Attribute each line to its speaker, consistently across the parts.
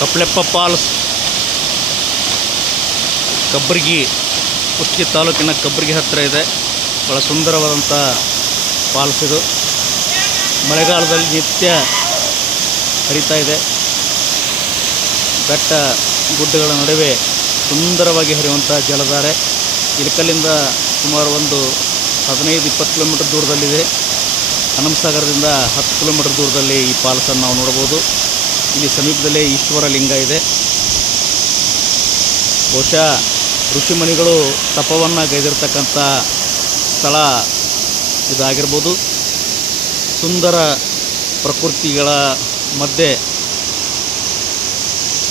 Speaker 1: ಕಪ್ಲೆಪ್ಪ falls ಕಬ್ಬರ್ಗಿ Kushtagi ತಾಲೂಕಿನ ಕಬ್ಬರ್ಗಿ ಹತ್ತಿರ ಇದೆ. ಭಾಳ ಸುಂದರವಾದಂಥ ಫಾಲ್ಸ್ ಇದು. ಮಳೆಗಾಲದಲ್ಲಿ ನಿತ್ಯ ಹರಿತಾ ಇದೆ. ಬೆಟ್ಟ ಗುಡ್ಡಗಳ ನಡುವೆ ಸುಂದರವಾಗಿ ಹರಿಯುವಂಥ ಜಲಧಾರೆ. ಇಳಕಲ್ಲಿಂದ ಸುಮಾರು ಒಂದು ಹದಿನೈದು, ಇಪ್ಪತ್ತು ಕಿಲೋಮೀಟರ್ ದೂರದಲ್ಲಿದೆ. ಹನುಮಸಾಗರದಿಂದ ಹತ್ತು ಕಿಲೋಮೀಟರ್ ದೂರದಲ್ಲಿ ಈ ಫಾಲ್ಸನ್ನು ನಾವು ನೋಡ್ಬೋದು ಇಲ್ಲಿ ಸಮೀಪದಲ್ಲೇ ಈಶ್ವರ ಲಿಂಗ ಇದೆ. ಬಹುಶಃ ಋಷಿಮುನಿಗಳು ತಪವನ್ನು ಗೈದಿರ್ತಕ್ಕಂಥ ಸ್ಥಳ ಇದಾಗಿರ್ಬೋದು. ಸುಂದರ ಪ್ರಕೃತಿಗಳ ಮಧ್ಯೆ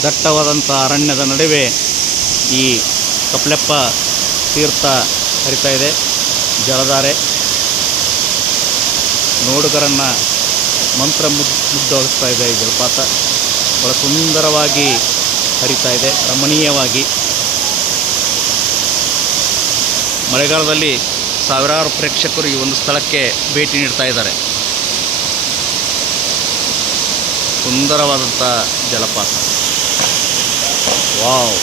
Speaker 1: ದಟ್ಟವಾದಂಥ ಅರಣ್ಯದ ನಡುವೆ ಈ ಕಪ್ಲೆಪ್ಪ ತೀರ್ಥ ಹರಿತಾ ಇದೆ. ಜಲಧಾರೆ. ನೋಡುಗರನ್ನು ಮಂತ್ರ ಮುದ್ ಮುಗ್ಧಗೊಳಿಸ್ತಾ ಇದೆ, ಈ ಜಲಪಾತ. ಬಹಳ ಸುಂದರವಾಗಿ ಹರಿತಾ ಇದೆ, ರಮಣೀಯವಾಗಿ. ಮಳೆಗಾಲದಲ್ಲಿ ಸಾವಿರಾರು ಪ್ರೇಕ್ಷಕರು ಈ ಒಂದು ಸ್ಥಳಕ್ಕೆ ಭೇಟಿ ನೀಡ್ತಾ ಇದ್ದಾರೆ. ಸುಂದರವಾದಂಥ ಜಲಪಾತ. ವಾವ್.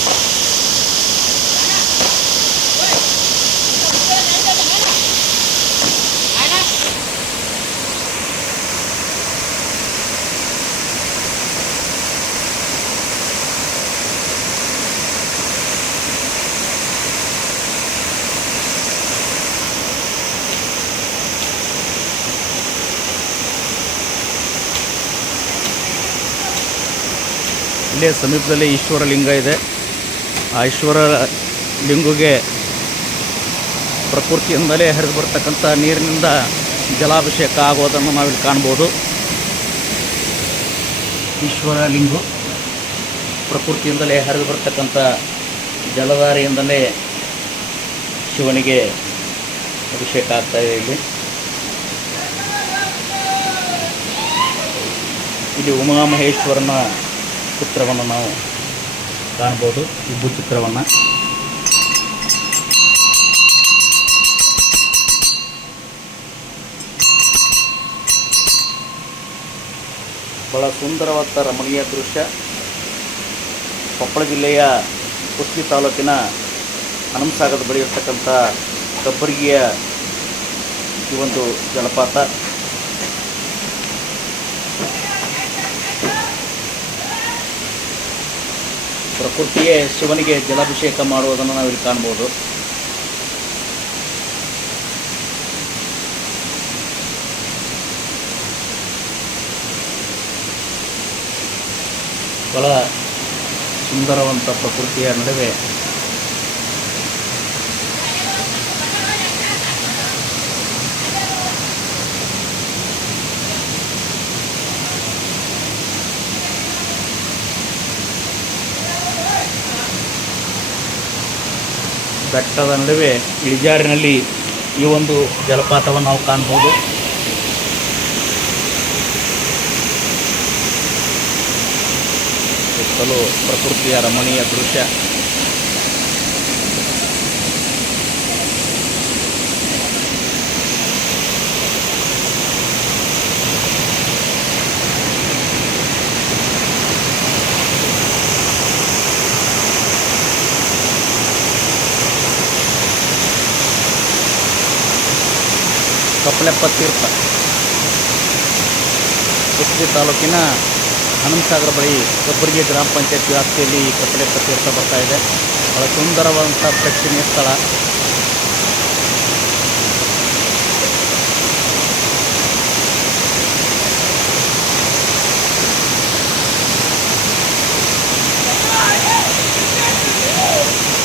Speaker 1: ಇಲ್ಲೇ ಸಮೀಪದಲ್ಲಿ ಈಶ್ವರ ಲಿಂಗ ಇದೆ. ಆ ಈಶ್ವರ ಲಿಂಗುಗೆ ಪ್ರಕೃತಿಯಿಂದಲೇ ಹರಿದು ಬರ್ತಕ್ಕಂಥ ನೀರಿನಿಂದ ಜಲಾಭಿಷೇಕ ಆಗೋದನ್ನು ನಾವಿಲ್ಲಿ ಕಾಣ್ಬೋದು ಈಶ್ವರ ಲಿಂಗು ಪ್ರಕೃತಿಯಿಂದಲೇ ಹರಿದು ಬರ್ತಕ್ಕಂಥ ಜಲಧಾರೆಯಿಂದಲೇ ಶಿವನಿಗೆ ಅಭಿಷೇಕ ಆಗ್ತಾ ಇದೆ ಇಲ್ಲಿ. ಇಲ್ಲಿ ಉಮಾಮಹೇಶ್ವರನ ಚಿತ್ರವನ್ನು ನಾವು ಕಾಣ್ಬೋದು ಭೂ ಚಿತ್ರವನ್ನು. ಬಹಳ ಸುಂದರವಾದ ರಮಣೀಯ ದೃಶ್ಯ. ಕೊಪ್ಪಳ ಜಿಲ್ಲೆಯ ಕುಸ್ತಿ ತಾಲೂಕಿನ ಹನುಮಸಾಗರದ ಬಳಿ ಇರ್ತಕ್ಕಂಥ ಕಬ್ಬರಿಗಿಯ ಈ ಒಂದು ಜಲಪಾತ. ಪ್ರಕೃತಿಯೇ ಶಿವನಿಗೆ ಜಲಾಭಿಷೇಕ ಮಾಡುವುದನ್ನು ನಾವಿಲ್ಲಿ ಕಾಣ್ಬೋದು ಬಹಳ ಸುಂದರವಂತ ಪ್ರಕೃತಿಯ ನಡುವೆ ಬೆಟ್ಟದ ನಡುವೆ ಇಳಿಜಾರಿನಲ್ಲಿ ಈ ಒಂದು ಜಲಪಾತವನ್ನು ನಾವು ಕಾಣ್ಬೋದು. ಸುತ್ತಲೂ ಪ್ರಕೃತಿಯ ರಮಣೀಯ ದೃಶ್ಯ. ಕಪ್ಪಲೆಪ್ಪ ತೀರ್ಥ ತಾಲೂಕಿನ ಹನುಮಸಾಗರ ಬಳಿ ಕೊಬ್ಬರಿಗೆ ಗ್ರಾಮ ಪಂಚಾಯತ್ ವ್ಯಾಪ್ತಿಯಲ್ಲಿ ಈ ಕಪ್ಪಲೆಪ್ಪ ತೀರ್ಥ ಬರ್ತಾ ಇದೆ. ಬಹಳ ಸುಂದರವಾದಂಥ ಪ್ರೇಕ್ಷಣೀಯ ಸ್ಥಳ.